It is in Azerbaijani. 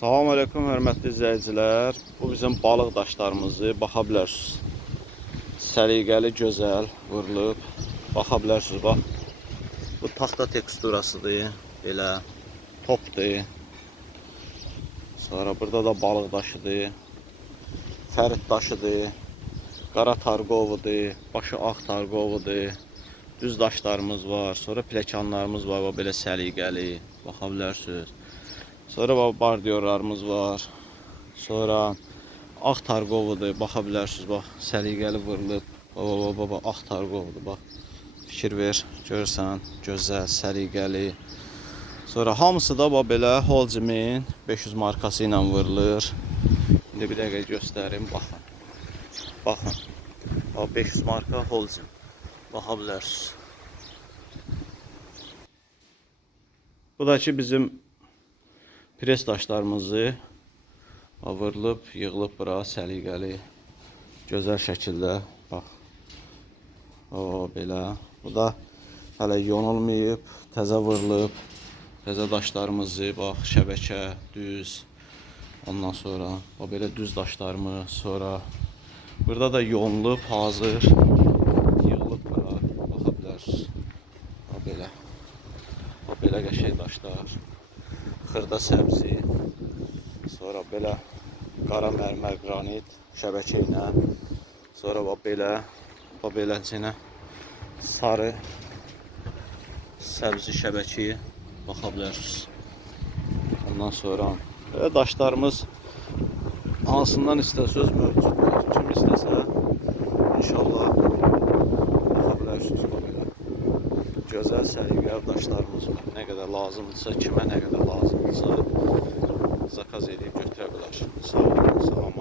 Salam aleyküm hörmətli izləyicilər. Bu bizim balıq daşlarımızı baxa bilərsiniz. Səliqəli, gözəl vurulub. Baxa bilərsiniz, bax. Bu taxta teksturasıdır. Belə topdur. Sonra burada da balıq daşıdır. Fərid daşıdır. Qara targovudur. Başı ağ targovudur. Düz daşlarımız var. Sonra plekanlarımız var. Belə səliqəli. Baxa bilərsiniz. Sonra bardiyorlarımız var. Sonra ağ targovudur. Baxa bilərsiniz, bax, səliqəli vurulub. Baba, ağ targovudur, bax. Fikir ver, görürsən, gözəl, səliqəli. Sonra hamısı da bax belə Holcimin 500 markası ilə vurulur. İndi bir dəqiqə göstərim, baxın. Baxın. Bax 500 marka Holcim. Baxa bilərsiniz. Bu da ki bizim pres daşlarımızı vurulub, yığılıb bura səliqəli, gözəl şəkildə. Bax. O belə. Bu da hələ yonulmayıb, təzə vurulub. Təzə daşlarımızı, bax, şəbəkə, düz. Ondan sonra o belə düz daşlarımız, sonra burada da yonulub, hazır, yığılıb bura. Baxa bilərsiniz. O belə. O belə qəşəng daşlar. Xırda səbzi, sonra belə qara mərmər qranit şəbəkə ilə, sonra beləcinə sarı səbzi şəbəki baxa bilərsiniz. Ondan sonra belə daşlarımız hansından istəsəz mövcuddur. Kim istəsə inşallah baxa bilərsiniz. Gözəl səliqəli daşlarımız var. Nə qədər lazımdırsa, kimə nə qədər lazımdırsa zakaz edib götürə bilər. Sağ olun, salam.